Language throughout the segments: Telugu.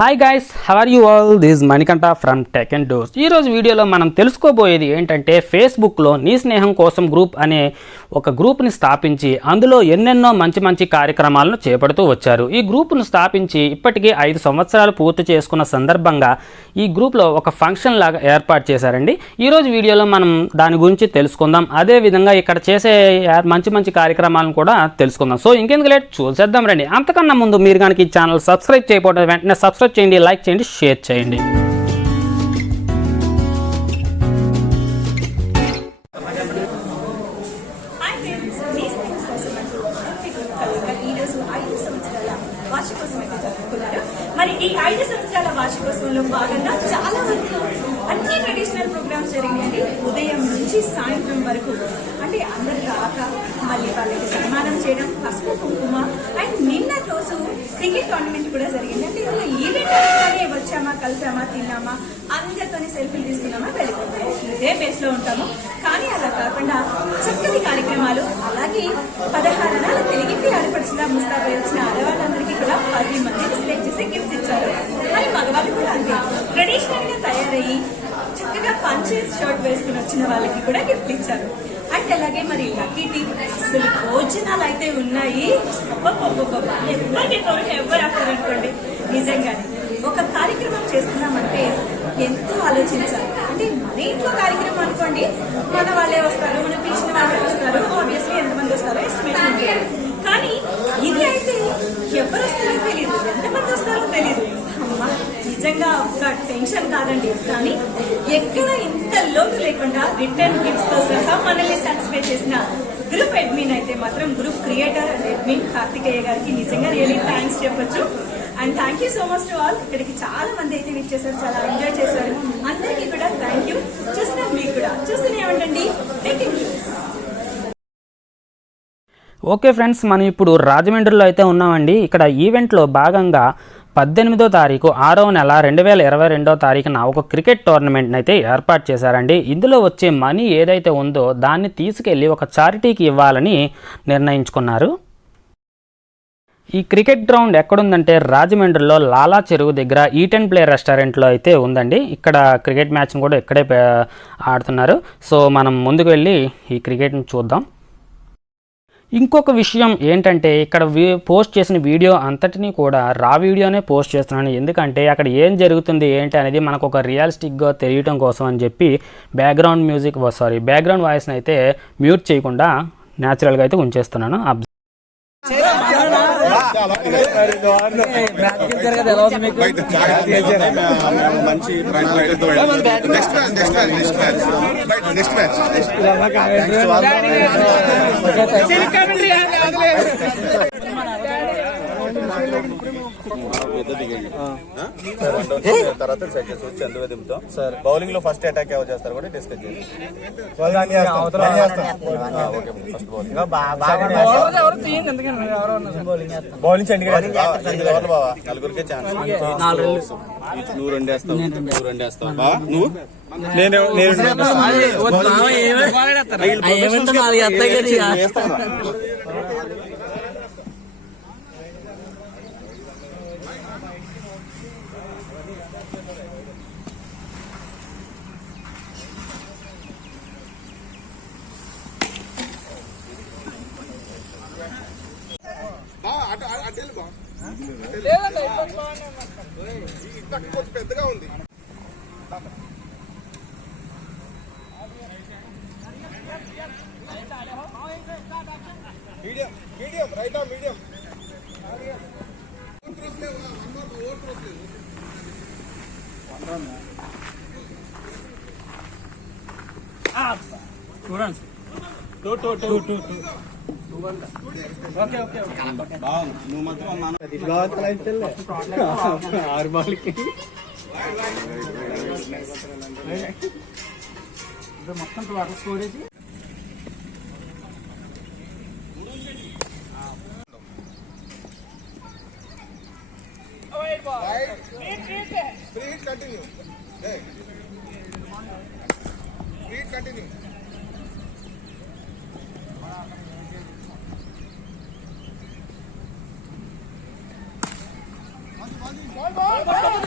Hi guys, how are you all? This Manikanta from tech and dose. ఈరోజు వీడియోలో మనం తెలుసుకోబోయేది ఏంటంటే, ఫేస్బుక్లో నీ స్నేహం కోసం గ్రూప్ అనే ఒక గ్రూప్ని స్థాపించి అందులో ఎన్నెన్నో మంచి మంచి కార్యక్రమాలను చేపడుతూ వచ్చారు. ఈ గ్రూప్ను స్థాపించి ఇప్పటికీ 5 సంవత్సరాలు పూర్తి చేసుకున్న సందర్భంగా ఈ గ్రూప్లో ఒక ఫంక్షన్ లాగా ఏర్పాటు చేశారండి. ఈరోజు వీడియోలో మనం దాని గురించి తెలుసుకుందాం. అదేవిధంగా ఇక్కడ చేసే మంచి మంచి కార్యక్రమాలను కూడా తెలుసుకుందాం. సో ఇంకెందుకు లేట్, చూసేద్దాం రండి. అంతకన్నా ముందు మీరు కనుక ఈ ఛానల్ సబ్స్క్రైబ్ చేయకపోతే వెంటనే సబ్స్క్రైబ్ చేయండి, లైక్ చేయండి, షేర్ చేయండి. మరి ఈ 5 సంవత్సరాల వార్షికోత్సవంలో భాగంగా చాలా వరకు అన్ని ట్రెడిషనల్ ప్రోగ్రామ్స్ జరిగినాయండి. ఉదయం నుంచి సాయంత్రం వరకు అంటే అందరు రాక మళ్ళీ వాళ్ళకి సన్మానం చేయడం, పసుపు కుంకుమ, అండ్ నిన్న రోజు క్రికెట్ టోర్నమెంట్ కూడా జరిగింది. అంటే ఇలా ఈవెంట్ అనగానే వచ్చామా, కలిసామా, తిన్నామా, అందరితోనే సెల్ఫీలు తీసుకున్నామా, వెళ్ళిపోతాము, ఇదే బేస్ లో ఉంటాము. కానీ అలా కాకుండా చక్కటి కార్యక్రమాలు, అలాగే 16 అనాల తెలుగింటి ఆడపడుచులా ముస్తాబై వచ్చిన ఆడవాళ్ళందరికీ కూడా 10 మందిని సెలెక్ట్ చేసి గిఫ్ట్స్ ఇచ్చారు. మరి మగవాళ్ళు కూడా అంతే ట్రెడిషనల్ గా తయారయ్యి చక్కగా పంచ్ షర్ట్ వేసుకుని వచ్చిన వాళ్ళకి కూడా గిఫ్ట్ ఇచ్చారు. అండ్ అలాగే మరి లక్కీ టీమ్ అసలు భోజనాలు అయితే ఉన్నాయి. ఎవరు ఆఫర్ అనుకోండి. నిజంగానే ఒక కార్యక్రమం చేస్తున్నామంటే ఎంతో ఆలోచించాలి. అంటే మన ఇంట్లో కార్యక్రమం అనుకోండి, మన వాళ్ళే వస్తారు, మన పిలిచిన వాళ్ళే వస్తారు, ఆబ్వియస్లీ ఎంతమంది వస్తారో ఎస్టిమేషన్ ఉంటుంది. కానీ ఇది అయితే ఎవరు వస్తారో తెలియదు, ఎంతమంది వస్తారో తెలియదు. అమ్మ నిజంగా ఒక టెన్షన్ కాదండి. కానీ ఎక్కడ ఇంత లోటు లేకుండా రిటర్న్ గిఫ్ట్స్ తో సహా మనల్ని సాటిస్ఫై చేసిన గ్రూప్ అడ్మిన్ అయితే మాత్రం, group creator and admin Karthikeya గారికి నిజంగా రియలీ థ్యాంక్స్ చెప్పొచ్చు. And thank you so much to all. ఇక్కడికి చాలా మంది అయితే విచ్ చేశారు, చాలా ఎంజాయ్ చేశారు. అందరికీ కూడా థ్యాంక్ యూ. చూసిన మీకు కూడా చూస్తూనే ఉండండి టేకింగ్ న్యూస్. ఓకే ఫ్రెండ్స్, మనం ఇప్పుడు రాజమండ్రిలో అయితే ఉన్నామండి. ఇక్కడ ఈవెంట్లో భాగంగా 18వ తారీఖు 6వ నెల 2022వ తారీఖున ఒక క్రికెట్ టోర్నమెంట్ని అయితే ఏర్పాటు చేశారండి. ఇందులో వచ్చే మనీ ఏదైతే ఉందో దాన్ని తీసుకెళ్ళి ఒక చారిటీకి ఇవ్వాలని నిర్ణయించుకున్నారు. ఈ క్రికెట్ గ్రౌండ్ ఎక్కడుందంటే రాజమండ్రిలో లాలా చెరువు దగ్గర ఈటెన్ ప్లే రెస్టారెంట్లో అయితే ఉందండి. ఇక్కడ క్రికెట్ మ్యాచ్ని కూడా ఇక్కడే ఆడుతున్నారు. సో మనం ముందుకు వెళ్ళి ఈ క్రికెట్ని చూద్దాం. ఇంకొక విషయం ఏంటంటే, ఇక్కడ పోస్ట్ చేసిన వీడియో అంతటినీ కూడా రా వీడియోనే పోస్ట్ చేస్తున్నాను. ఎందుకంటే అక్కడ ఏం జరుగుతుంది ఏంటి అనేది మనకు ఒక రియలిస్టిక్గా తెలియటం కోసం అని చెప్పి బ్యాక్గ్రౌండ్ వాయిస్ని అయితే మ్యూట్ చేయకుండా న్యాచురల్గా అయితే ఉంచేస్తున్నాను. తర్వాత సెట్ చేసి వచ్చి అందులో దింపుతాం. బౌలింగ్ లో ఫస్ట్ అటాక్ ఎవరు చేస్తారు కూడా డిస్కస్ చేసి బౌలింగ్ బావా నలుగురికే ఛాన్స్. నువ్వు 2 వేస్తావు, నువ్వు 2 వేస్తావు బావా, నువ్వు నేను పెద్దగా ఉంది. మీడియం రైటా మీడియం చూడండి. నువ్వు మాత్రం 6 బాల్కి మొత్తం స్కోరేజ్ కంటిన్యూ. Ball.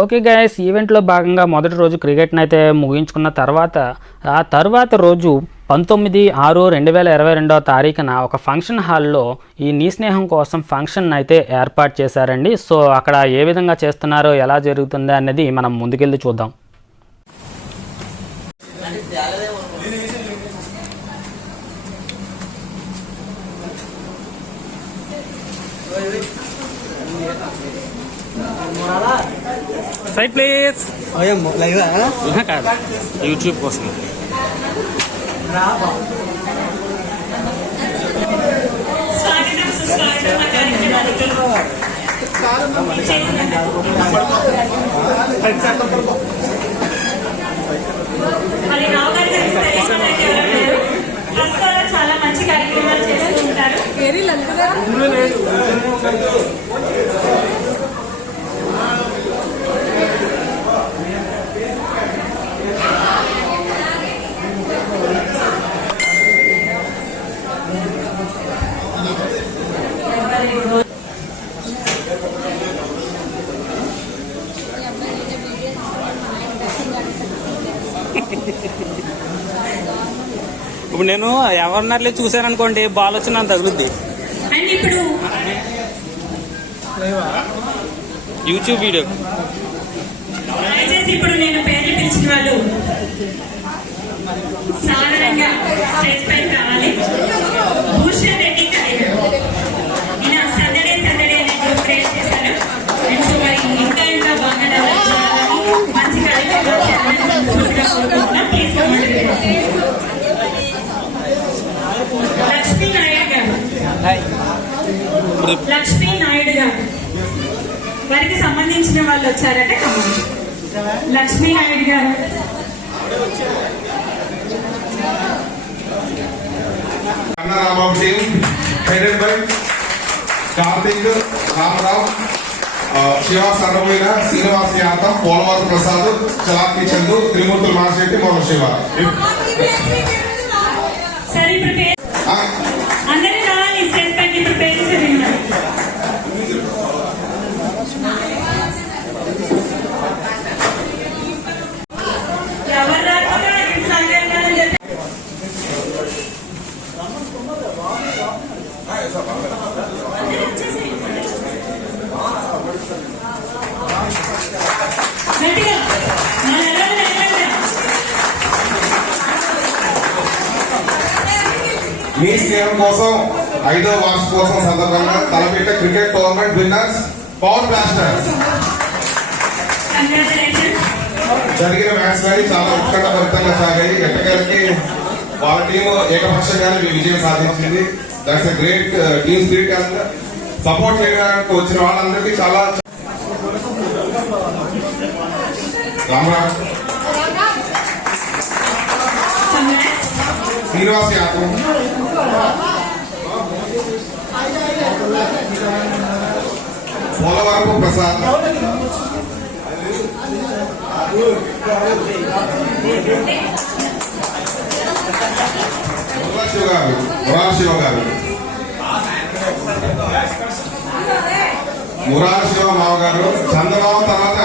ఓకే గైస్, ఈవెంట్లో భాగంగా మొదటి రోజు క్రికెట్ని అయితే ముగించుకున్న తర్వాత రోజు 19/6/2022 ఒక ఫంక్షన్ హాల్లో ఈ నీ స్నేహం కోసం ఫంక్షన్ అయితే ఏర్పాటు చేశారండి. సో అక్కడ ఏ విధంగా చేస్తున్నారో, ఎలా జరుగుతుందో అనేది మనం ముందుకెళ్ళి చూద్దాం. Side please. కాదు, యూట్యూబ్ కోసం. చాలా మంచి కార్యక్రమాలు చేస్తూ ఉంటారు. ఇప్పుడు నేను ఎవరినట్లే చూశాను అనుకోండి, బాల్ వచ్చి నన్ను తగులుద్ది. అండ్ ఇప్పుడు యూట్యూబ్ వీడియో దయచేసి ఇప్పుడు నేను పేర్లు పిలిచిన వాళ్ళు సాధారణంగా స్టేజ్ పై కావాలి. భూషణ్ రెడ్డి కరీనా, ఈయన సందడే అనే గ్రూప్ క్రియేట్ చేశారు. అండ్ సో మరి ఇంకా బాగా డెవలప్ చేయాలని, మంచి కార్యక్రమాలు చేయాలని మనస్ఫూర్తిగా కోరుకుంటున్నాం. ప్లీజ్ లక్ష్మీ నాయుడు గారు వారికి సంబంధించిన వాళ్ళు వచ్చారట. Lakshmi Naidu garu, Ramarao team headed by Kartik Ramarao Shiva सर्वमीना श्रीनिवास यादव पोलवर प्रसाद चलाकी चंदू त्रिमूर्ति माशेट्टी मोहन शिव సరే ఇప్పుడు అందరూ రావాలి స్టేజ్ పైకి. ఇప్పుడు పేరు చదివినారు. ఎవరు రాకుండా సంఘటనలు చెప్పి గట్టిగా మీ స్నేహం కోసం 5వ వార్షికోత్సవం సందర్భంగా తలపెట్టే cricket tournament winners power blasters. జరిగిన మ్యాచ్ కానీ చాలా ఉత్కంఠభరితంగా సాగాయి. ఎట్టకేలకి వాళ్ళ టీం ఏకపక్షంగానే విజయం సాధించింది. That's a great team spirit. And support చేయడానికి వచ్చిన వాళ్ళందరికీ చాలా రామరాజ్ శ్రీనివాస్ యాదవ్ పోలవరపు ప్రసాద్ శివ గారు మురారి శివ మామ గారు. చందమామ తర్వాత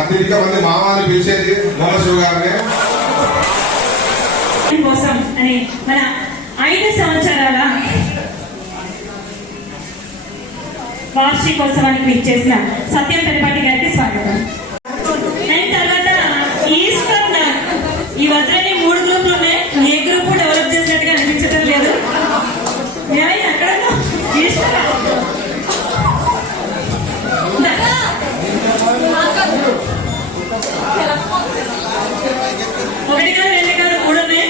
అత్యధిక మంది మామాని పిలిచేది మురారి శివ గారిని. కోసం అని మన 5 సంవత్సరాల వార్షికోత్సవానికి ఇచ్చేసిన సత్యం పెరిపాటి గారికి స్వాగతం. అండ్ తర్వాత ఈస్టర్ ఈ వజ్రని 3 గ్రూపులు ఉన్నాయి. ఏ గ్రూప్ డెవలప్ చేసినట్టుగా అనిపించడం లేదు. అక్కడ ఈస్టర్ ఒకటి కాదు, 2 కాదు, 3 ఉన్నాయి.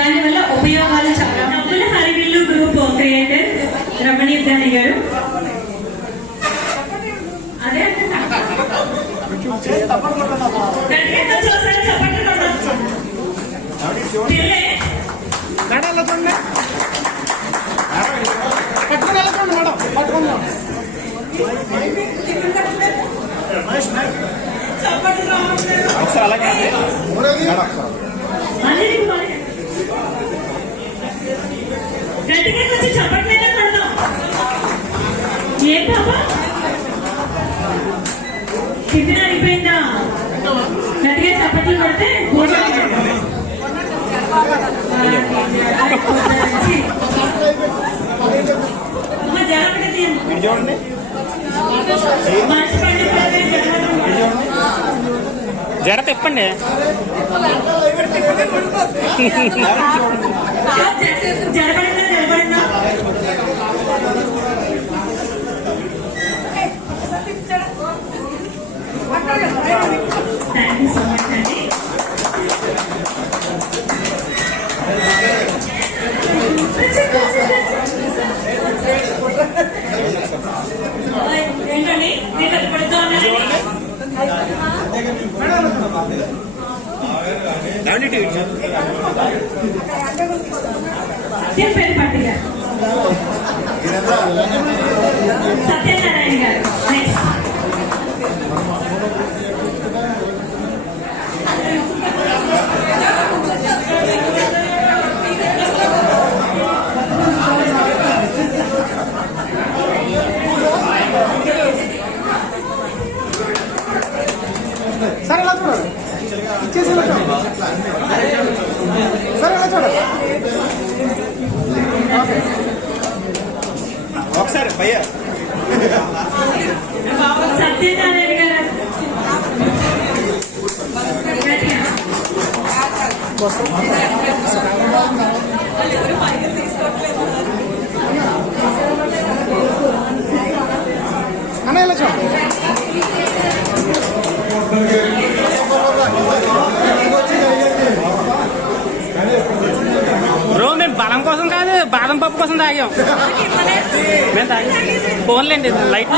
దానివల్ల ఉపయోగాలు చాలా. నవ్వుల హరివిల్లు గ్రూప్ క్రియేటర్ రమణి ఉద్యాని గారు. అదే గట్టిగా కొంచెం చెప్పట్లేదా కొడదాం. ఏం పాపా టిఫిన్ అయిపోయిందా? గట్టిగా చప్పట్లు కొడితే జర తిప్పండి. జరపడిందా జరపడిందా? థ్యాంక్ యూ సో మచ్ అండి. ఏంటండి మీరు పడుతూ పేరు పట్టిగా సత్యనారాయణ గారు. నెక్స్ట్ సరే ఎలా చూడాలి ఇచ్చేసి ఎలా చూడాలి సరే ఎలా చూడాలి ఒకసారి భయ్య సత్యనారాయణ గారు. అన్న ఎలా చూడాలి బ్రో మేము బలం కోసం కాదు, బాదం పప్పు కోసం తాగాం. మేము తాగాం ఫోన్లేండి లైట్.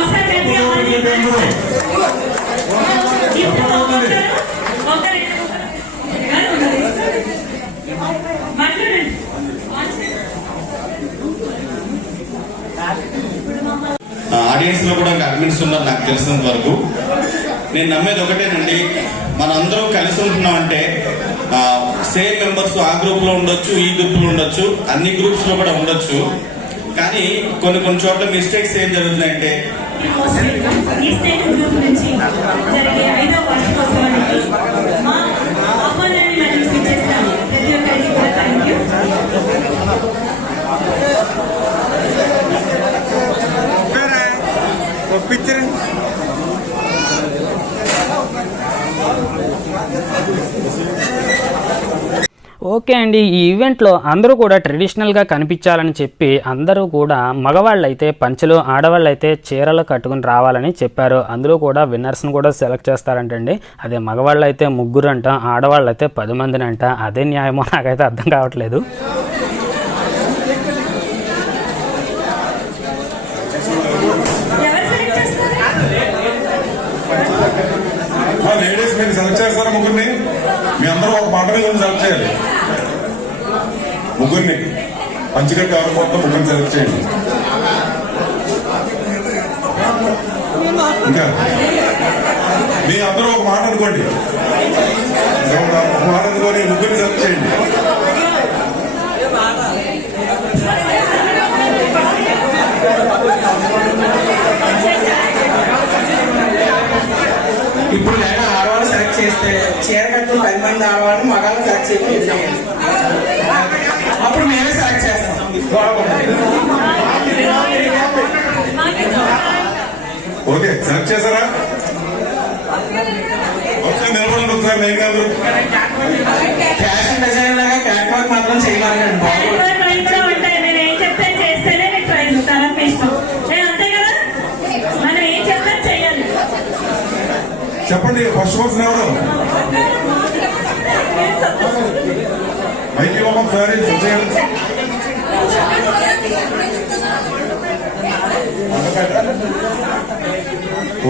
ఆడియన్స్ లో కూడా అడ్మిన్స్ ఉన్నారు నాకు తెలిసినంత వరకు. నేను నమ్మేది ఒకటేనండి, మనందరం కలిసి ఉంటున్నామంటే సేమ్ మెంబర్స్ ఆ గ్రూప్ లో ఉండొచ్చు, ఈ గ్రూప్ లో ఉండొచ్చు, అన్ని గ్రూప్స్ లో కూడా ఉండొచ్చు. కానీ కొన్ని చోట్ల మిస్టేక్స్ ఏం జరుగుతున్నాయంటే ఈ స్టేట్ గ్రూప్ నుంచి జరిగే 5వ వార్షికోత్సవానికి మా ఆహ్వానాన్ని మనం స్వీకరిస్తాం. ప్రతి ఒక్కరికి కూడా థ్యాంక్ యూ. ఓకే అండి, ఈ ఈవెంట్లో అందరూ కూడా ట్రెడిషనల్గా కనిపించాలని చెప్పి అందరూ కూడా మగవాళ్ళైతే పంచెలు, ఆడవాళ్ళైతే చీరలు కట్టుకుని రావాలని చెప్పారు. అందులో కూడా విన్నర్స్ని కూడా సెలెక్ట్ చేస్తారంటండి. అదే మగవాళ్ళైతే 3 అంట, ఆడవాళ్ళైతే 10 మందిని అంట. అదే న్యాయమో నాకైతే అర్థం కావట్లేదు. లేడీస్ మీరు సెలెక్ట్ చేస్తారా? ముగ్గురిని మీ అందరూ ఒక మాట మీద సెలెక్ట్ చేయాలి. ముగ్గురిని పంచికట్టు ఎవరు మొత్తం ముగ్గురిని సెలెక్ట్ చేయండి. ఇంకా మీ అందరూ ఒక మాట అనుకోండి, ఒక మాట అనుకోని ముగ్గురిని సెలెక్ట్ చేయండి. ఇప్పుడు నేను ఆడవాళ్ళు సెలెక్ట్ చేస్తే చీర కట్టు 10 మంది ఆడవాళ్ళు మగాళ్ళు సెలెక్ట్ చేయాలి. అప్పుడు మేమే సెలెక్ట్ చేస్తాం. ఓకే, సెలెక్ట్ చేశారా? ఒకసారి నిలబడండి, ఒకసారి నేను కాదు. ఫ్యాషన్ డిజైన్ లాగా క్యాట్ వాక్ మాత్రం చేయగలండి. నేను ఏం చెప్తే చేస్తేనే మీకు ప్రైజ్ తర్వాత ఇష్టం. అంతే కదా, మనం ఏం చెప్తే చెయ్యాలి. చెప్పండి, ఫస్ట్ పర్సన్ ఎవరు? మైకి ఒకసారి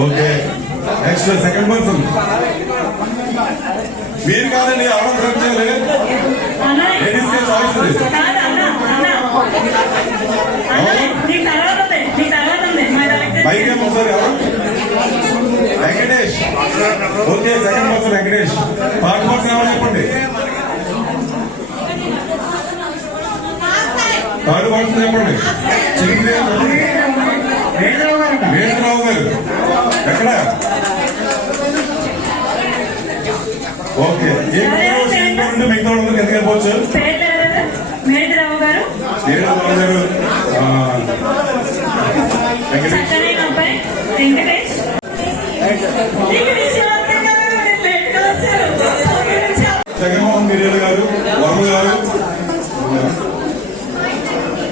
ఓకే నెక్స్ట్ సెకండ్ పర్సన్ మీరు కాదండి ఎవరు సెలెక్ట్ చేయాలి లేడీస్ కే చాయిస్ ఇది బైక్ ఒకసారి ఎవరు Venkatesh okay second person Venkatesh third person ఎవరు చెప్పండి థర్డ్ పర్సన్ చెప్పండి వేణురావు గారు ఎక్కడ ఓకే మిగతా వాళ్ళందరికి ఎందుకు వెళ్ళిపోవచ్చు మేడిరావు గారు వేణురావు గారు వెంకటేష్ సత్యనారాయణ అబ్బాయి వెంకటేష్ జగన్మోహన్ మిర్యాల గారు వర్మ గారు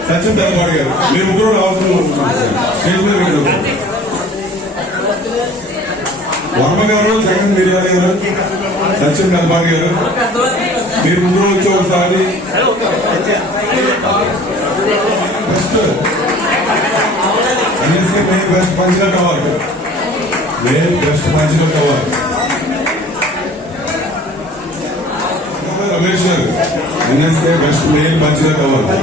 సచిన్ తెల్లబాడు గారు మీరు ముగ్గురు రావాల్సిన స్టేజ్ మీద పెట్టారు వర్మ గారు జగన్ మిర్యాల గారు సచిన్ తెల్లబాడు గారు మీరు ముగ్గురు వచ్చి ఒకసారి బెస్ట్ పంచర్ కావాలి బెస్ట్ పంచర్ కావాలి రమేష్ గారు ఎన్ఎస్కే బెస్ట్ మెయిల్ పంచర్ కావాలి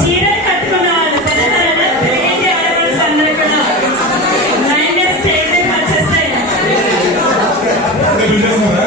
చీరలు కట్టుకున్న వాళ్ళు తెలియజే ఆడవాళ్ళు అందరూ కూడా లైన్ స్టేజ్ మీద వచ్చేస్తాయి. చేస్తున్నారా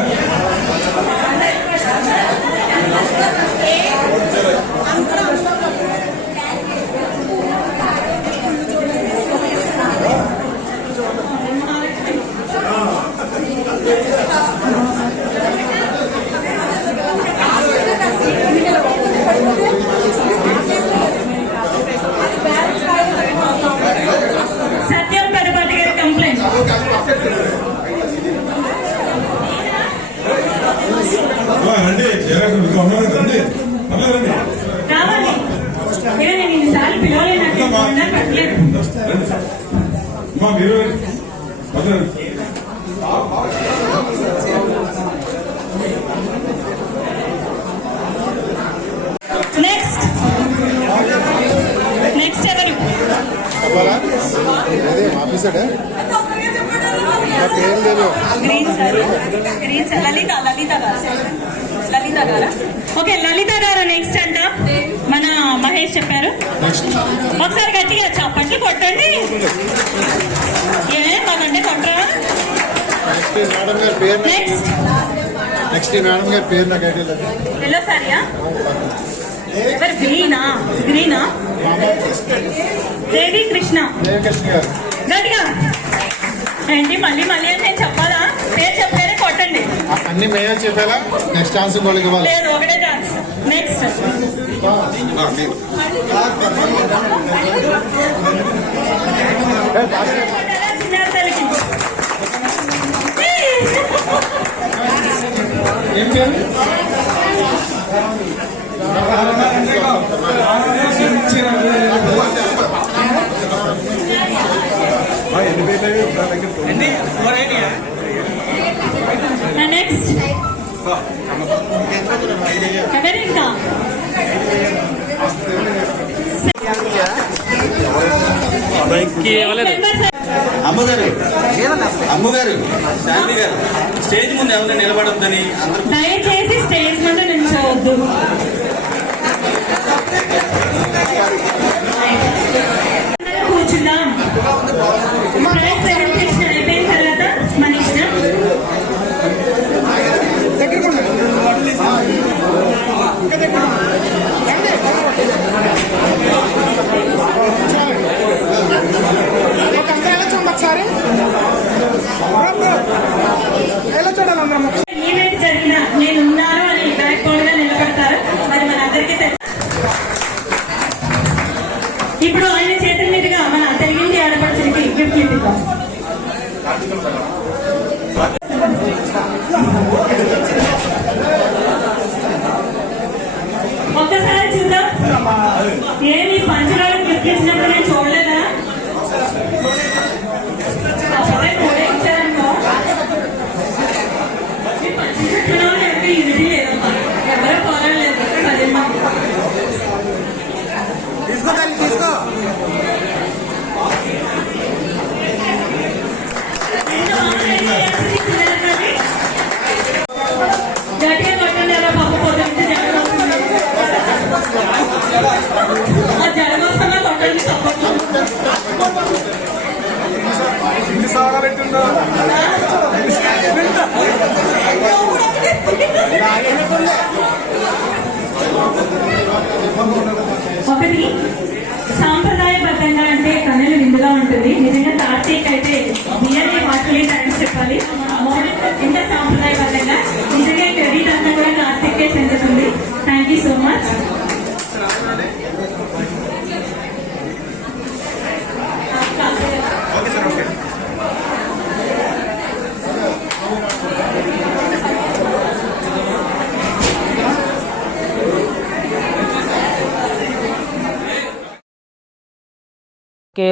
సత్యం పరపతి గారి కంప్లైంట్ రండి రండి రండి రావాలి. ఇక నేను ఇన్నిసార్లు పిలవలేనట్టు పట్టలేదు. మా మీరు నెక్స్ట్ నెక్స్ట్ ఎవరు ఆఫీసర్ పేరు లేదు గ్రీన్ సార్ గ్రీన్ సార్ లలిత గారు ఓకే లలిత గారు నెక్స్ట్ అంట మన మహేష్ చెప్పారు. ఒకసారి గట్టిగా చప్పట్లు కొట్టండి. ఏ మాకంటే కొట్టరా. మేడం గారి పేరు నెక్స్ట్ నెక్స్ట్ మేడం గారి పేరు నాకు ఐడియా లేదు ఎల్లో సారీయా ఎవరు గ్రీనా దేవి కృష్ణ దేవకృష్ణ గారు గట్టిగా ఏంటి మళ్ళీ అని నేను చెప్పాలా? పేరు చెప్పారే కొట్టండి. అన్ని మేమే చెప్పారా నెక్స్ట్ ఛాన్స్ వాళ్ళకి ఇవ్వాలి లేదు ఒకటే ఛాన్స్. నెక్స్ట్ చిన్నారు తల్లికి ఏం పేరు నెక్స్ట్ ఎవరు ఇంకా అమ్మగారు శాంతి గారు స్టేజ్ ముందు ఎవరైనా నిలబడొద్దని అందరూ దయచేసి స్టేజ్ ముందు నిల్చోవద్దు. కూర్చుందాం. ప్రైజ్ ప్రెజెంటేషన్ అయిపోయిన తర్వాత మన ఇష్టం. ఈవెంట్ జరిగిన నేనున్నాను అని బ్యాక్ బోర్డ్ గా నిలబడతారు. మరి మన అందరికీ తెలుసు. ఇప్పుడు ఆయన చేతుల మీదుగా మన తెలుగింటి ఆడపడుచులకి గిఫ్ట్ ఇద్దాం. ఒక్కసారి చూద్దాం. ఏమి పంచదార గిఫ్ట్ ఇచ్చినప్పుడు నేను చూడలేదా? ఇచ్చారనుకో ఇది లేదు. అందరికీ సాంప్రదాయబద్ధంగా అంటే కన్నులు విందుగా ఉంటుంది. నిజంగా కార్తీక్ అయితే రియల్లీ వాటిని థ్యాంక్స్ చెప్పాలి. ఎంత సాంప్రదాయబద్ధంగా నిజంగా క్రెడిట్ అంతా కూడా కార్తీక్కే చెందుతుంది. Thank you so much.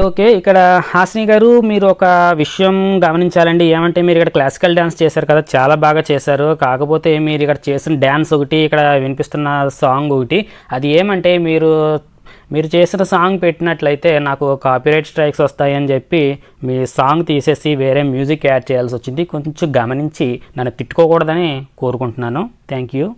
Okay ఇక్కడ హాసిని గారు మీరు ఒక విషయం గమనించాలండి. ఏమంటే మీరు ఇక్కడ క్లాసికల్ డ్యాన్స్ చేశారు కదా, చాలా బాగా చేశారు. కాకపోతే మీరు ఇక్కడ చేసిన డ్యాన్స్ ఒకటి, ఇక్కడ వినిపిస్తున్న సాంగ్ ఒకటి, అది ఏమంటే మీరు చేసిన సాంగ్ పెట్టినట్లయితే నాకు కాపీరైట్ స్ట్రైక్స్ వస్తాయని చెప్పి మీ సాంగ్ తీసేసి వేరే మ్యూజిక్ యాడ్ చేయాల్సి వచ్చింది. కొంచెం గమనించి నన్ను తిట్టుకోకూడదని కోరుకుంటున్నాను. Thank you.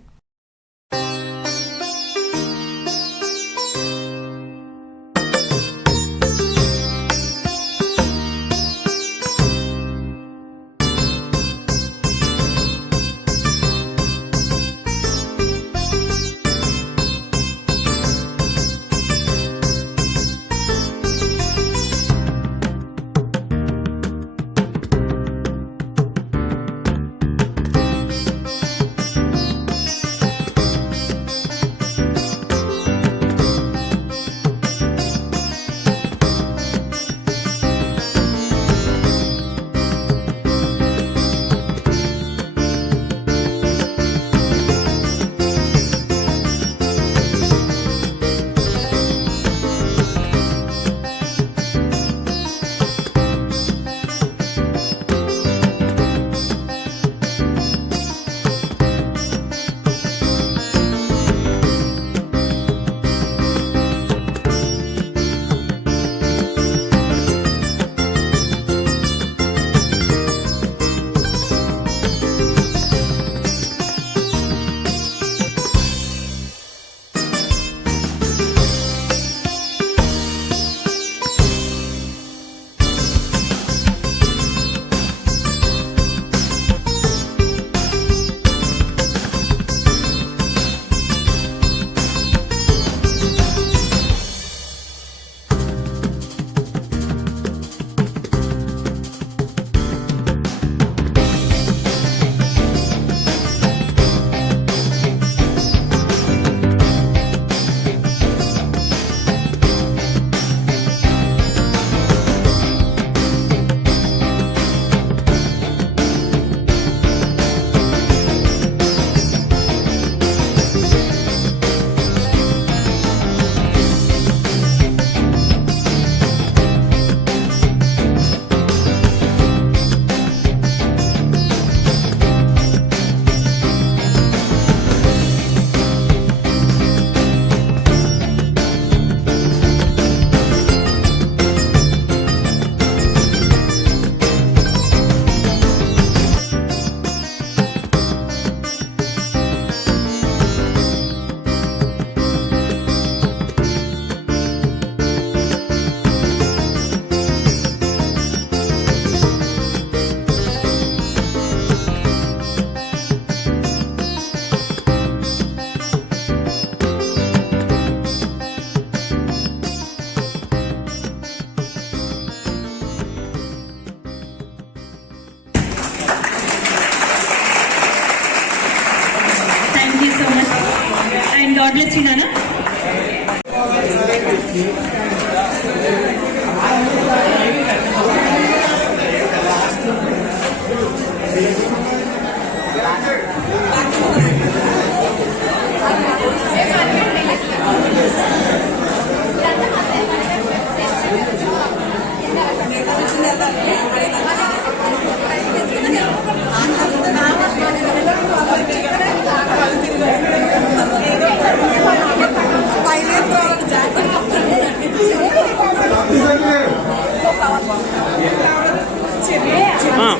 God bless you, Nana.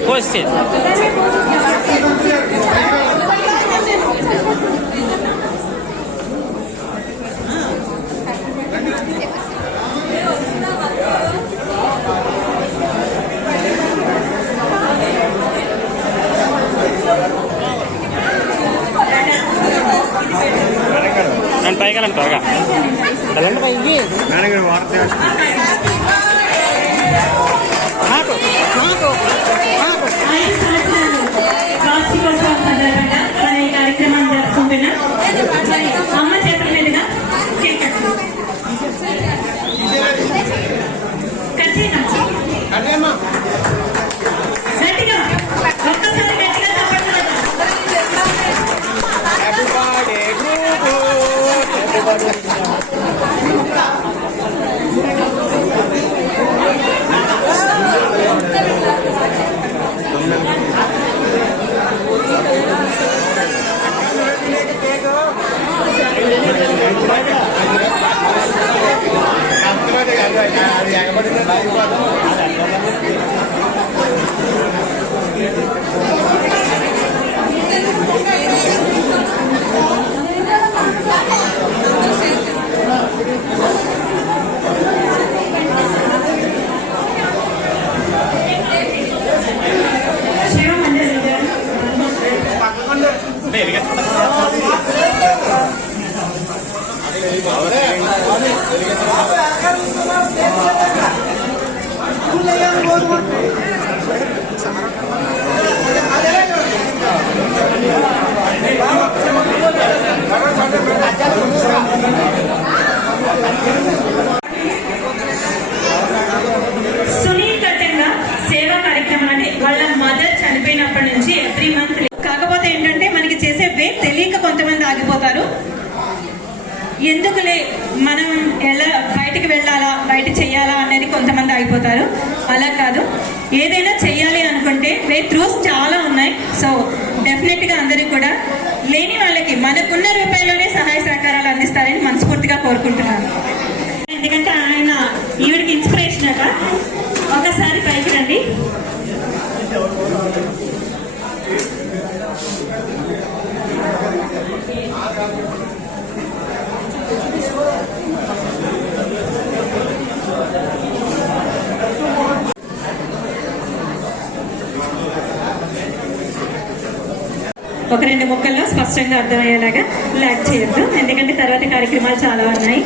Question. నేను పైకి వెళ్ళండి త్వరగా వెళ్ళండి పైకి. నాకు 5 సంవత్సరాలు వార్షికోత్సవం సందర్భంగా మన ఈ కార్యక్రమం జరుపుకుంటున్నాం. అమ్మ చేతుల మీదుగా కేక్ కట్ చేయండి. గట్టిగా ఒక్కసారి గట్టిగా తప్పకుండా సునీల్ కట్టంగా సేవా కార్యక్రమం అంటే వాళ్ళ మదర్ చనిపోయినప్పటి నుంచి ఎవ్రీ మంత్. కాకపోతే ఏంటంటే మనకి చేసే వే తెలియక కొంతమంది ఆగిపోతారు. ఎందుకులే మనం ఎలా బయటికి వెళ్ళాలా బయట చెయ్యాలా అనేది కొంతమంది ఆగిపోతారు. అలా కాదు, ఏదైనా చెయ్యాలి అనుకుంటే వే త్రూస్ చాలా ఉన్నాయి. సో డెఫినెట్ గా అందరూ కూడా లేని వాళ్ళకి మనకున్న రూపాయలోనే సహాయ సహకారాలు అందిస్తారని మనస్ఫూర్తిగా కోరుకుంటున్నాను. ఎందుకంటే ఆయన ఈవిడికి ఇన్స్పిరేషన్ అట. ఒకసారి పైకి రండి. ఒక 2 ముక్కల్లో స్పష్టంగా అర్థమయ్యేలాగా లాగ్ చేయొద్దు, ఎందుకంటే తర్వాత కార్యక్రమాలు చాలా ఉన్నాయి.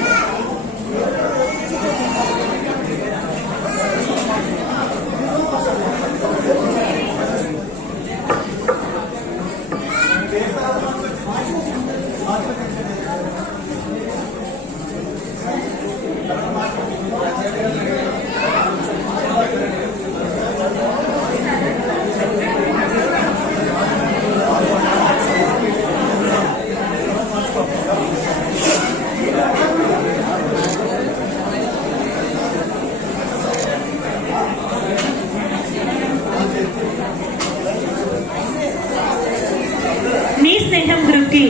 మీ స్నేహం గ్రూప్ కి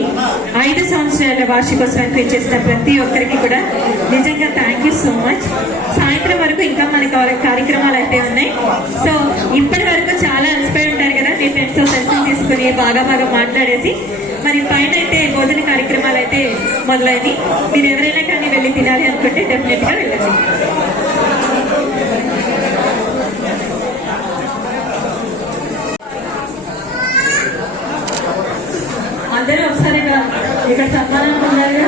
5 సంవత్సరాల వార్షికోత్సవానికి వచ్చేసిన ప్రతి ఒక్కరికి కూడా నిజంగా థ్యాంక్ యూ సో మచ్. సాయంత్రం వరకు ఇంకా మనకి కార్యక్రమాలు అయితే ఉన్నాయి. సో ఇప్పటి వరకు చాలా అలసిపోయి ఉంటారు కదా, మీ ఫ్రెండ్స్ తో సెల్ఫీ తీసుకుని బాగా మాట్లాడేసి మరి పైన అయితే భోజన కార్యక్రమాలు అయితే మొదలైనవి. మీరు ఎవరైనా కానీ వెళ్ళి తినాలి అనుకుంటే డెఫినెట్ గా వెళ్ళండి. అందరూ ఒకసారి ఇక్కడ సన్మానం పొందారుగా.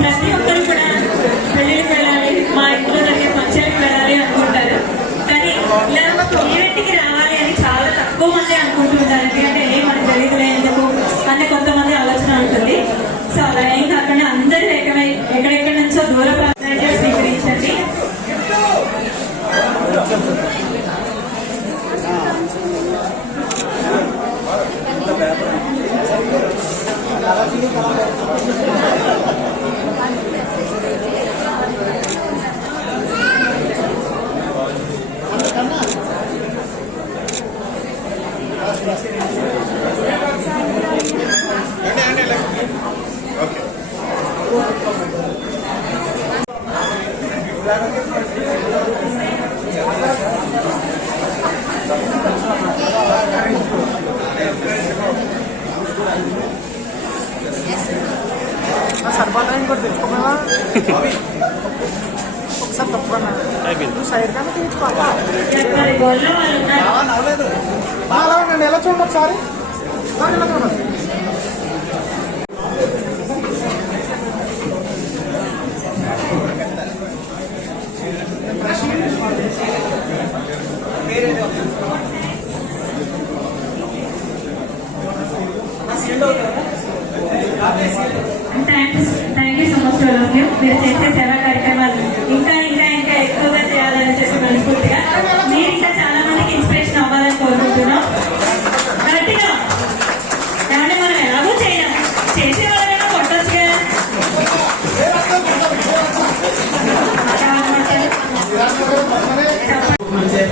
ప్రతి ఒక్కరు కూడా పెళ్ళిళ్ళకి వెళ్ళాలి, మా ఇంట్లో జరిగే ఫంక్షన్కి వెళ్ళాలి అనుకుంటారు. కానీ ఇలా ఈవెంట్కి రావాలి అని చాలా తక్కువ మంది అనుకుంటుంటారు. ఎందుకంటే మనకు తెలియదులే ఎందుకు అనే కొంతమంది ఆలోచన ఉంటుంది. సో అలా ఏం కాకుండా అందరూ ఏకమై ఎక్కడెక్కడి నుంచో దూర ప్రాంతాన్ని స్వీకరించండి. సరిపోతాయి కూడా తెచ్చుకోమా ఒకసారి తప్పకుండా సైడ్ కానీ తీసుకోవాలి. ఎవరి గోల్లో వాళ్ళు ఉన్నారు. అలాగండి, ఎలా చూడండి ఒకసారి, ఇలా చూడండి. Thank you so much to all of you. మీరు చేసే సేవా కార్యక్రమాలు ఇంకా ఇంకా ఇంకా ఎక్కువగా చేయాలని చెప్పి మనస్ఫూర్తిగా మీరు ఇంకా చాలా మందికి ఇన్స్పిరేషన్ అవ్వాలని కోరుకుంటున్నాం. గట్టిగా ఏమంటే మనం ఎలాగో చేయలేం, చేసే వాళ్ళైనా కొట్టొచ్చు కదా.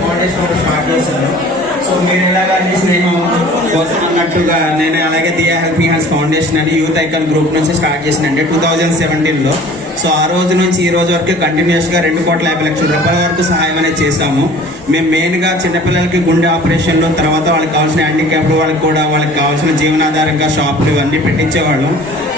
ఫౌండేషన్ స్టార్ట్ చేశాను. సో మీరు ఎలాగా స్నేహం కోసం అన్నట్టుగా నేను అలాగే దియా హెల్పింగ్ హ్యాండ్స్ ఫౌండేషన్ అని యూత్ ఐకాన్ గ్రూప్ నుంచి స్టార్ట్ చేసినంటే 2017లో. సో ఆ రోజు నుంచి ఈ రోజు వరకు కంటిన్యూస్గా 2,50,00,000 రూపాయల వరకు సహాయం అనేది చేశాము. మేము మెయిన్గా చిన్నపిల్లలకి గుండె ఆపరేషన్లు, తర్వాత వాళ్ళకి కావాల్సిన హ్యాండిక్యాప్ వాళ్ళకి కూడా వాళ్ళకి కావాల్సిన జీవనాధారంగా షాపులు ఇవన్నీ పెట్టించేవాళ్ళం.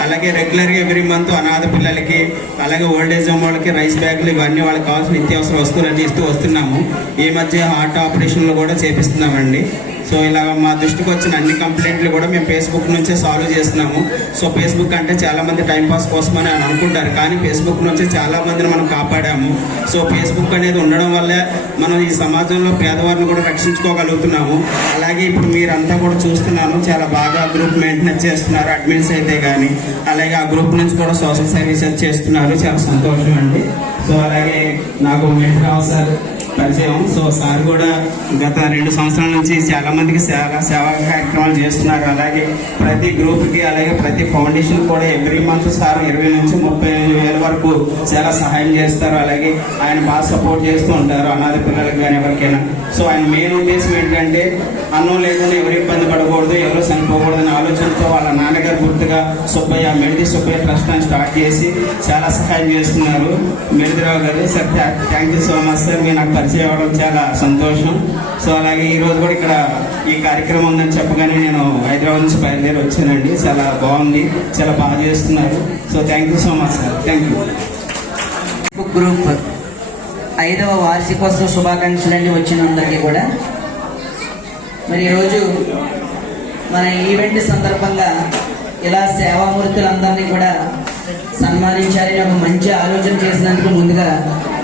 అలాగే రెగ్యులర్గా ఎవ్రీ మంత్ అనాథ పిల్లలకి, అలాగే ఓల్డ్ ఏజ్ హోమ్ వాళ్ళకి రైస్ బ్యాగులు ఇవన్నీ వాళ్ళకి కావాల్సిన నిత్యావసర వస్తువులన్నీ ఇస్తూ వస్తున్నాము. ఈ మధ్య హార్ట్ ఆపరేషన్లు కూడా చేపిస్తున్నామండి. సో ఇలాగ మా దృష్టికి వచ్చిన అన్ని కంప్లైంట్లు కూడా మేము ఫేస్బుక్ నుంచే సాల్వ్ చేస్తున్నాము. సో ఫేస్బుక్ అంటే చాలా మంది టైంపాస్ కోసం అని అనుకుంటారు, కానీ ఫేస్బుక్ నుంచి చాలా మందిని మనం కాపాడాము. సో ఫేస్బుక్ అనేది ఉండడం వల్లే మనం ఈ సమాజంలో పేదవారిని కూడా రక్షించుకోగలుగుతున్నాము. అలాగే ఇప్పుడు మీరంతా కూడా చూస్తున్నాను, చాలా బాగా గ్రూప్ మెయింటెనెన్స్ చేస్తున్నారు, అడ్మిన్స్ అయితే కానీ. అలాగే ఆ గ్రూప్ నుంచి కూడా సోషల్ సర్వీసెస్ చేస్తున్నారు, చాలా సంతోషం అండి. సో అలాగే నాకు మెంటరావు సార్ పరిచయం. సో సార్ కూడా గత 2 సంవత్సరాల నుంచి చాలా మందికి సేవా కార్యక్రమాలు చేస్తున్నారు. అలాగే ప్రతి గ్రూప్కి, అలాగే ప్రతి ఫౌండేషన్ కూడా ఎవ్రీ మంత్ సార్ 20 నుంచి 30,000 వరకు చాలా సహాయం చేస్తారు. అలాగే ఆయన బాగా సపోర్ట్ చేస్తూ ఉంటారు అనాథ పిల్లలకు కానీ ఎవరికైనా. సో ఆయన మెయిన్ ఉద్దేశం ఏంటంటే అన్నం లేకుండా ఎవరు ఇబ్బంది పడకూడదు, ఎవరు చనిపోకూడదు అనే ఆలోచనతో వాళ్ళ నాన్నగారు గుర్తుగా సుబ్బయ్య మెడిది సుబ్బయ్య ట్రస్ట్ అని స్టార్ట్ చేసి చాలా సహాయం చేస్తున్నారు మెడిదిరావు గారు. Sir thank you so much sir, మీరు నాకు పరిచయం అవ్వడం చాలా సంతోషం. సో అలాగే ఈరోజు కూడా ఇక్కడ ఈ కార్యక్రమం ఉందని చెప్పగానే నేను హైదరాబాద్ నుంచి బయలుదేరి వచ్చానండి. చాలా బాగుంది, చాలా బాగా చేస్తున్నారు. So thank you so much sir, thank you. Group 5వ వార్షికోత్సవ శుభాకాంక్షలన్నీ వచ్చిన అందరికీ కూడా. మరి ఈరోజు మన ఈవెంట్ సందర్భంగా ఇలా సేవామూర్తులందరినీ కూడా సన్మానించాలని ఒక మంచి ఆలోచన చేసినందుకు ముందుగా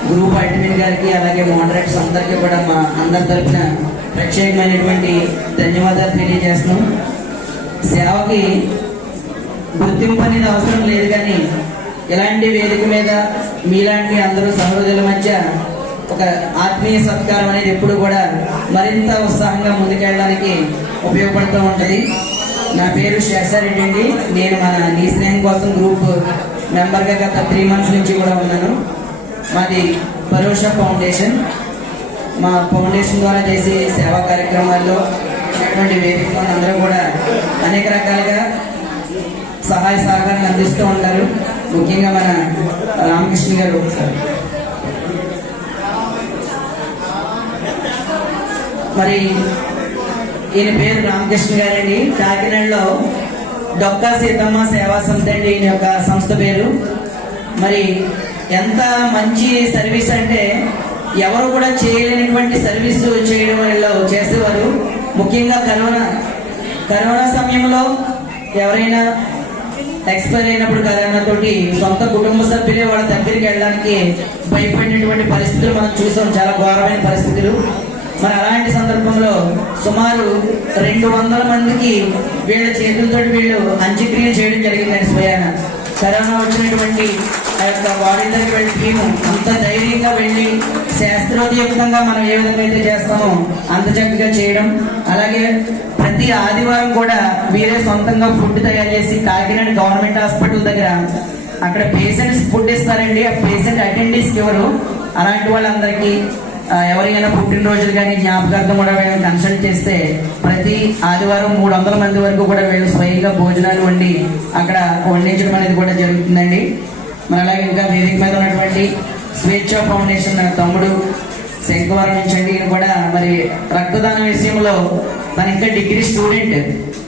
గ్రూప్ అడ్మిన్ గారికి, అలాగే మోడరేటర్స్ అందరికీ కూడా మా అందరి తరఫున ప్రత్యేకమైనటువంటి ధన్యవాదాలు తెలియజేస్తున్నాం. సేవకి గుర్తింపు అనేది అవసరం లేదు, కానీ ఇలాంటి వేదిక మీద మీలాంటి అందరూ సహృదయుల మధ్య ఒక ఆత్మీయ సత్కారం అనేది ఎప్పుడు కూడా మరింత ఉత్సాహంగా ముందుకెళ్ళడానికి ఉపయోగపడుతూ ఉంటుంది. నా పేరు శేషారెడ్డి అండి. నేను మన నీ స్నేహం కోసం గ్రూప్ మెంబర్గా గత 3 months నుంచి కూడా ఉన్నాను. మాది భరోసా ఫౌండేషన్. మా ఫౌండేషన్ ద్వారా చేసే సేవా కార్యక్రమాల్లో ఉన్నటువంటి వేదికలో అందరూ కూడా అనేక రకాలుగా సహాయ సహకారాన్ని అందిస్తూ ఉంటారు. ముఖ్యంగా మన రామకృష్ణ గారు ఒకసారి మరి ఈయన పేరు రామకృష్ణ గారండి. కాకినాడలో డొక్కా సీతమ్మ సేవా సంస్థ అండి ఈయన యొక్క సంస్థ పేరు. మరి ఎంత మంచి సర్వీస్ అంటే ఎవరు కూడా చేయలేనటువంటి సర్వీస్ చేయడం చేసేవారు. ముఖ్యంగా కరోనా సమయంలో ఎవరైనా ఎక్స్పైర్ అయినప్పుడు కరోనా తోటి సొంత కుటుంబ సభ్యులే వాళ్ళ దగ్గరికి వెళ్ళడానికి భయపడినటువంటి పరిస్థితులు మనం చూసాం, చాలా ఘోరమైన పరిస్థితులు. మరి అలాంటి సందర్భంలో సుమారు 200 మందికి వీళ్ళ చేతులతో వీళ్ళు అంత్యక్రియలు చేయడం జరిగిందండి. స్వయాన కరోనా వచ్చినటువంటి ఆ యొక్క వార్డు దగ్గర వెళ్ళి టీము అంత ధైర్యంగా వెళ్ళి శాస్త్రోక్తంగా మనం ఏ విధంగా అయితే చేస్తామో అంత చక్కగా చేయడం. అలాగే ప్రతి ఆదివారం కూడా వీరే సొంతంగా ఫుడ్ తయారు చేసి కాకినాడ గవర్నమెంట్ హాస్పిటల్ దగ్గర అక్కడ పేషెంట్స్ ఫుడ్ ఇస్తారండి. ఆ పేషెంట్ అటెండెన్స్ ఎవరు అలాంటి వాళ్ళందరికీ ఎవరికైనా పుట్టినరోజులు కానీ జ్ఞాపకార్థం కూడా వీళ్ళని కన్సల్ట్ చేస్తే ప్రతి ఆదివారం 300 మంది వరకు కూడా వీళ్ళు స్వయంగా భోజనాలు వండి అక్కడ వండించడం అనేది కూడా జరుగుతుందండి. మరి అలాగే ఇంకా వేదిక మీద ఉన్నటువంటి స్వేచ్ఛ ఫౌండేషన్ నా తమ్ముడు శంకవరం నుంచి అండి, ఈయన కూడా మరి రక్తదానం విషయంలో తన ఇంకా డిగ్రీ స్టూడెంట్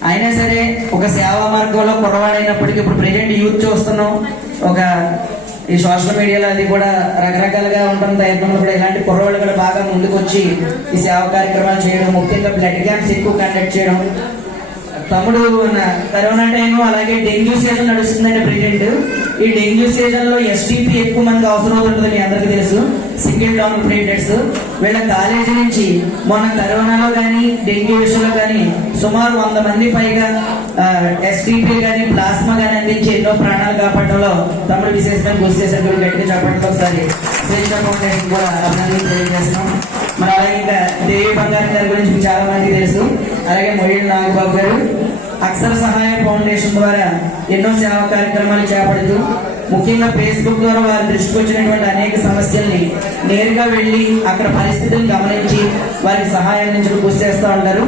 అయినా సరే ఒక సేవా మార్గంలో కుర్రవాడైనప్పటికీ ఇప్పుడు ప్రెజెంట్ యూత్ చూస్తున్నాం. ఒక ఈ సోషల్ మీడియాలో అది కూడా రకరకాలుగా ఉంటుంది ప్రయత్నంలో కూడా ఇలాంటి కుర్రవాళ్ళు కూడా బాగా ముందుకు వచ్చి ఈ సేవా కార్యక్రమాలు చేయడం, ముఖ్యంగా బ్లడ్ క్యాంప్స్ ఎక్కువ కండక్ట్ చేయడం. తమ్ముడు కరోనా టైం అలాగే డెంగ్యూ సీజన్ నడుస్తుందండి ప్రెజెంట్. ఈ డెంగ్యూ సీజన్ లో ఎస్టీపీ ఎక్కువ మంది అవసరం అవుతుంది, మీ అందరికీ తెలుసు. సింగిల్ డౌన్ ప్లేటెడ్స్ వీళ్ళ కాలేజీ నుంచి మొన్న కరోనాలో కానీ డెంగ్యూ విషయంలో కానీ సుమారు 100 మంది పైగా ఎస్టీపీ కానీ ప్లాస్మా కానీ అందించి ఎన్నో ప్రాణాలు కాపాడడంలో తమ్ముడు విశేషంగా కృషి చేశారు. గట్టిగా చెప్పడంతో ఒకసారి స్వేచ్ఛ ఫౌండేషన్ కూడా అభినందనలు తెలియజేస్తున్నాం. మరి అలాగే ఇంకా దేవి బంగారు గారి గురించి మీకు చాలా మందికి తెలుసు. అలాగే మొయిల్ నాగబాబు గారు అక్షర సహాయ ఫౌండేషన్ ద్వారా ఎన్నో సేవా కార్యక్రమాలు చేపడుతూ ముఖ్యంగా ఫేస్బుక్ ద్వారా వారి దృష్టికి వచ్చినటువంటి అనేక సమస్యల్ని నేరుగా వెళ్ళి అక్కడ పరిస్థితులను గమనించి వారికి సహాయం అందించడం కృషి చేస్తూ ఉంటారు.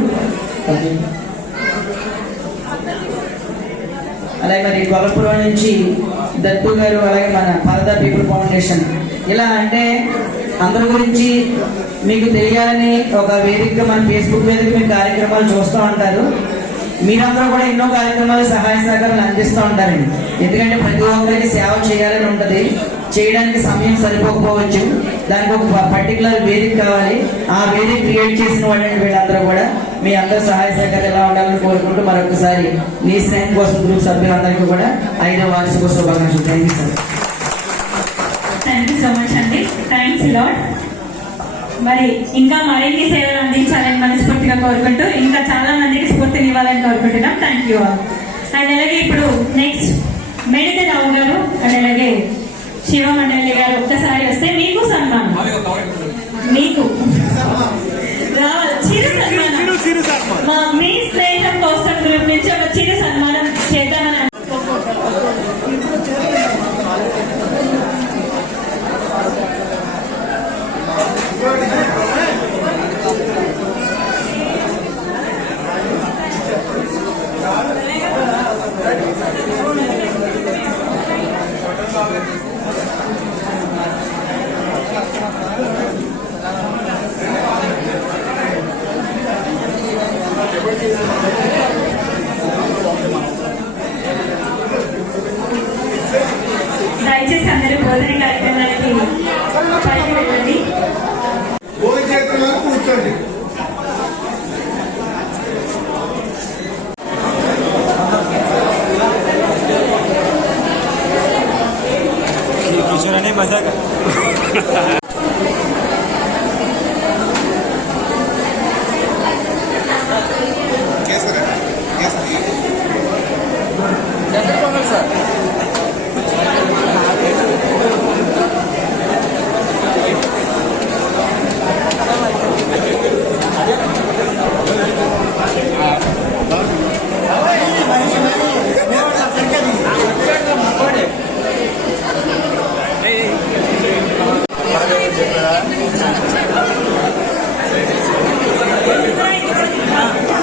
అలాగే మరి కొలపురం నుంచి దత్తు గారు, అలాగే మన పరదా పీపుల్ ఫౌండేషన్. ఇలా అంటే అందరి గురించి మీకు తెలియాలని ఒక వేదికగా మన ఫేస్బుక్ వేదిక మీరు కార్యక్రమాలు చూస్తూ ఉంటారు. మీరందరూ కూడా ఎన్నో కార్యక్రమాలు సహాయ సహకారాలు అందిస్తూ ఉంటారండి. ఎందుకంటే ప్రతి ఒక్కరికి సేవ చేయాలని ఉంటుంది, చేయడానికి సమయం సరిపోకపోవచ్చు. దానికి ఒక పర్టికులర్ వేదిక కావాలి. ఆ వేదిక క్రియేట్ చేసిన వాళ్ళని వీళ్ళందరూ కూడా మీ అందరూ సహాయ సహకారం ఎలా ఉండాలని కోరుకుంటూ మరొకసారి నీ స్నేహం కోసం గ్రూప్ సభ్యులందరికీ కూడా 5వ వార్షిక శుభాకాంక్షలు. Thank you sir. Thank you so much అండి. Thanks lot. మరి ఇంకా మరిన్ని సేవలు అందించాలని మనస్ఫూర్తిగా కోరుకుంటూ ఇంకా చాలా మందికి స్ఫూర్తినివ్వాలని కోరుకుంటున్నాం. Thank you all. అండ్ అలాగే ఇప్పుడు నెక్స్ట్ మెడిత రావు గారు అండ్ అలాగే శివమండలి గారు ఒక్కసారి వస్తే మీకు సన్మానం, మీకు రావాలి చిరు సన్మానం. మా మీ స్నేహితం కోసం గ్రూప్ నుంచి ఒక చిరు సన్మానం చేద్దామని దయచేసి అందరూ భోజన కార్యక్రమానికి పైకి వెళ్ళండి. కూర్చోండి. मजाक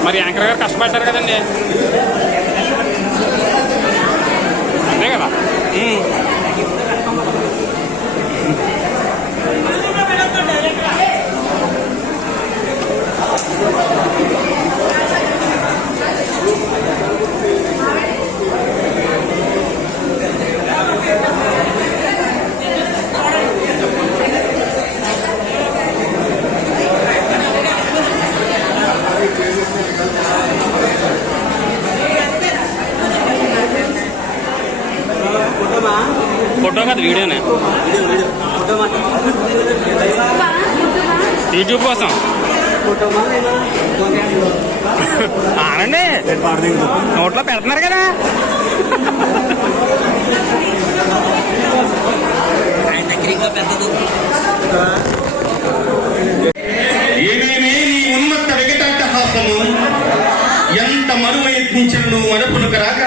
మరి యాంకర్ గారు కష్టపడ్డారు కదండి, అంతే కదా. ఫోటో కదా వీడియోనే యూట్యూబ్ కోసం ఆనండి నోట్లో పెడుతున్నారు కదా ఏమేమే నీ ఉన్మత్త వికటాట్టహాసము ఎంత మరువ యత్నించను మరపునకు రాక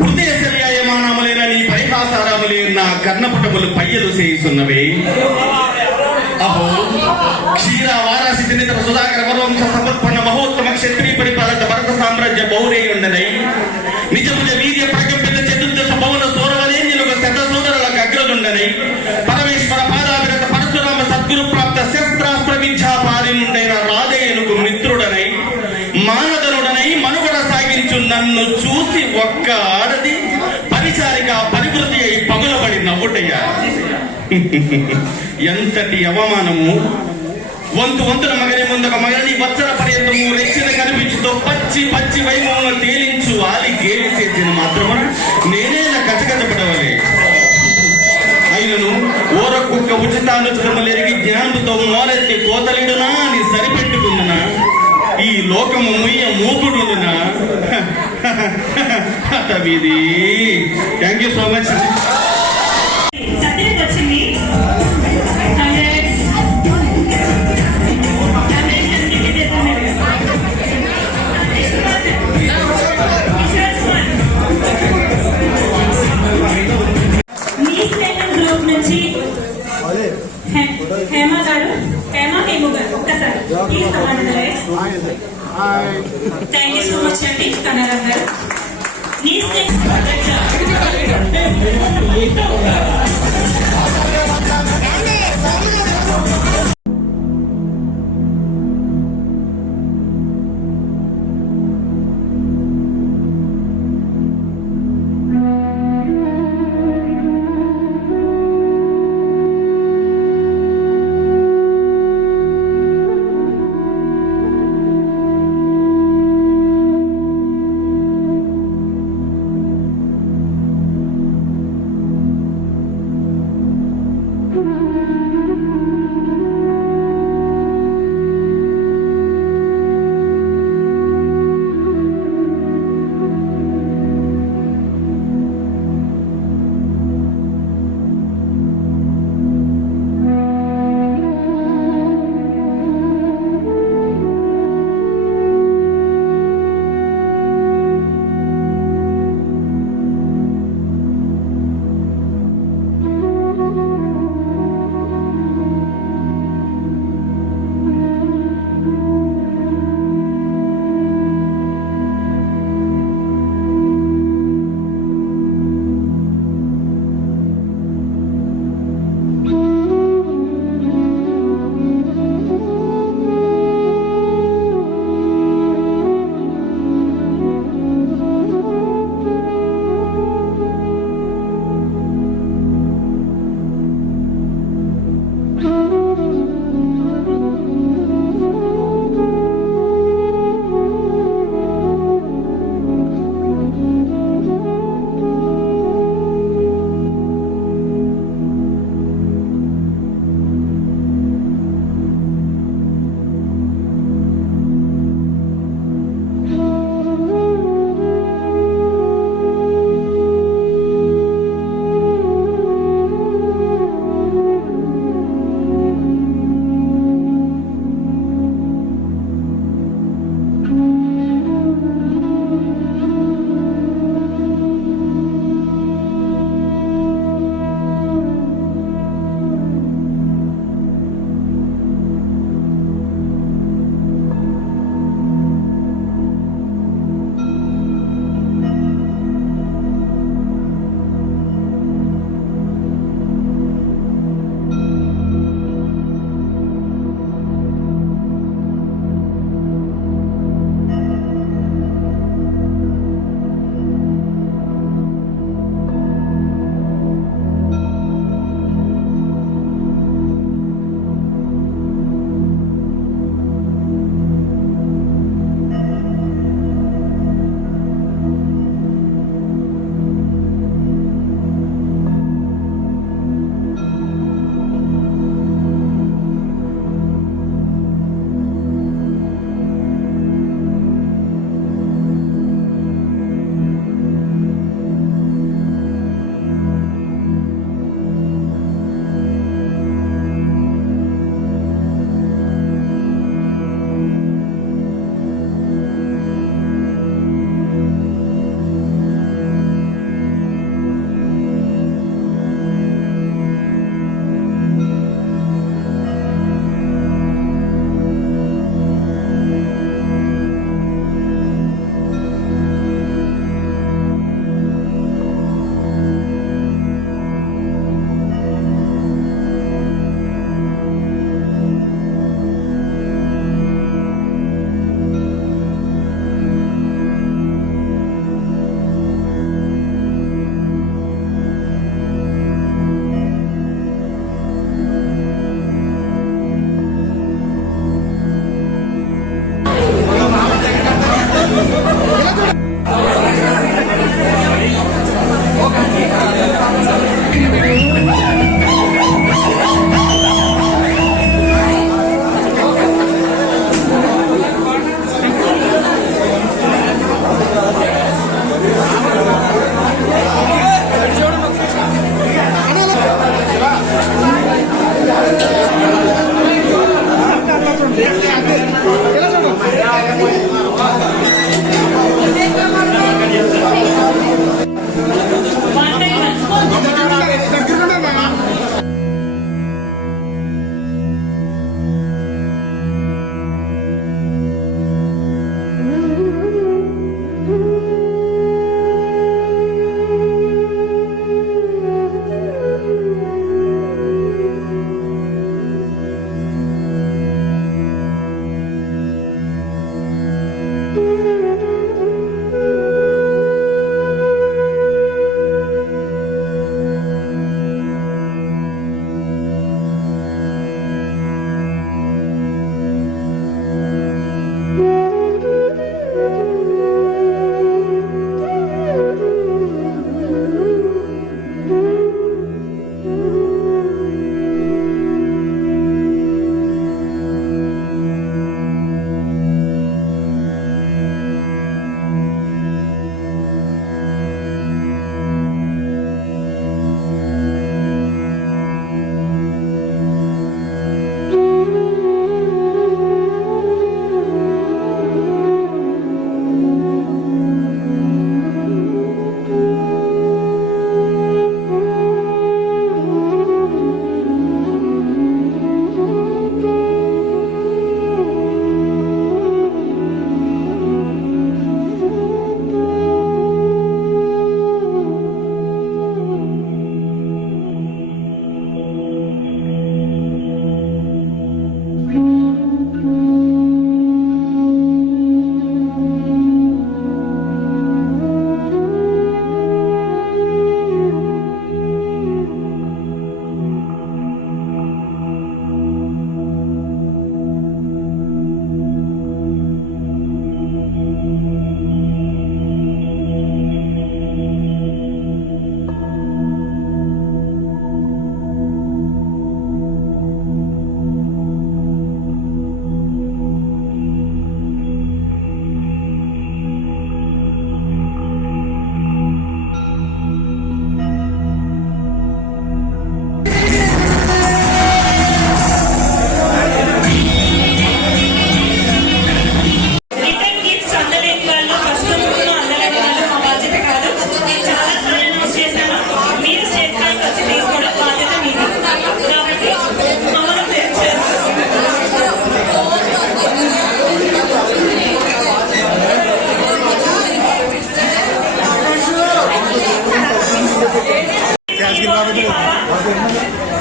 హృదయ శల్యాయమానములైన నీ పరిహాసారములే నా కర్ణపుటములు పయ్యలు చేయుచున్నవే. అహో క్షీర వారాసి జనిత సుధాకర వరవంశ సమర్పణ మహోత్తమ క్షత్రియ పరిపాలక భరత సామ్రాజ్య బౌరేయుండనై నిజముల వీర్య ప్రకంపిత చతుర్దశ భవన సౌరవలేన్యులకు శత సోదరులకు అగ్రజుండనై పరమేశ్వర పాదాభిరత పరశురామ సద్గురు ప్రాప్త శస్త్రాస్త్ర విద్యా పారినుండైన రాధేయులకు మిత్రుడనై మానదనుడనై మనుగడ సాగించు నన్ను చూసి ఒక్క ఆడది పరిచారిక పరివృతి అయి పగులబడి నవ్వుటయ్యా. ఎంతటి అవమానము! వంతున మగని ముందొక మగని వచ్చర పర్యంతము రెచ్చిన కనిపించుతో పచ్చి పచ్చి వైభవంగా తేలించు ఆలి గేలి చేసిన మాత్రమున నేనేలా కచకచపడవలే. అయినను ఓర కుక్క ఉచితానుచితములెరిగి జ్ఞానంతో మోరెత్తి కోతలిడునా అని సరిపెట్టుకుందునా ఈ లోకము ముయ్య మూకుడునా అతవిది. Thank you so much. Satyavathi వచ్చింది. గ్రూప్ నుంచి హేమ గారు, హేము గారు ఒక్కసారి ప్లీజ్ సమాధానం. థ్యాంక్ యూ సో మచ్ అండి కన్నడ గారు. నీ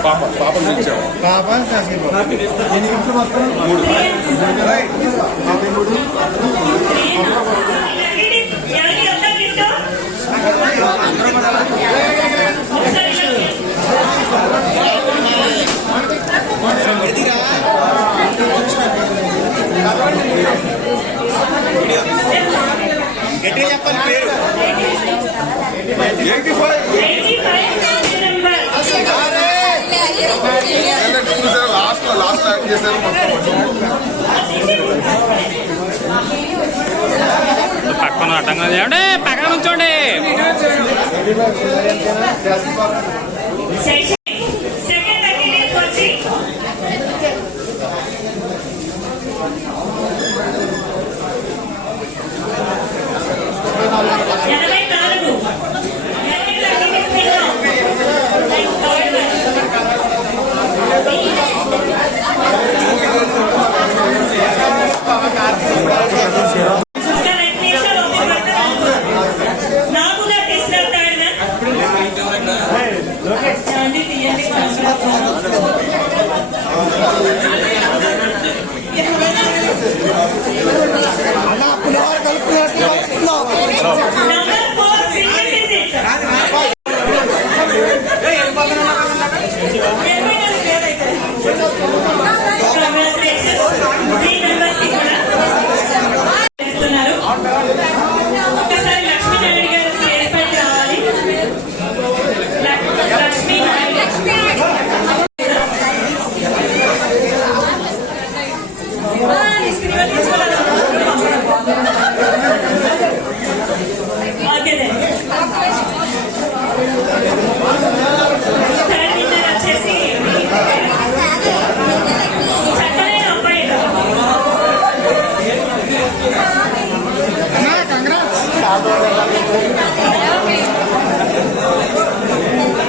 పాప శాస్త్రి బాబు ఎన్ని ఇంట్లో మొత్తం 3 గట్టిగా చెప్పాలి పేరు. లాస్ట్ యాడ్ చేశారు పక్కన అడ్డంగా చేయండి, పక్కన ఉంచండి. సెకండ్ అటెండెన్స్ వచ్చి ఒకసారి లక్ష్మీ నాయుడు గారు స్టేజ్ పైకి రావాలి. లక్ష్మీ ఓకే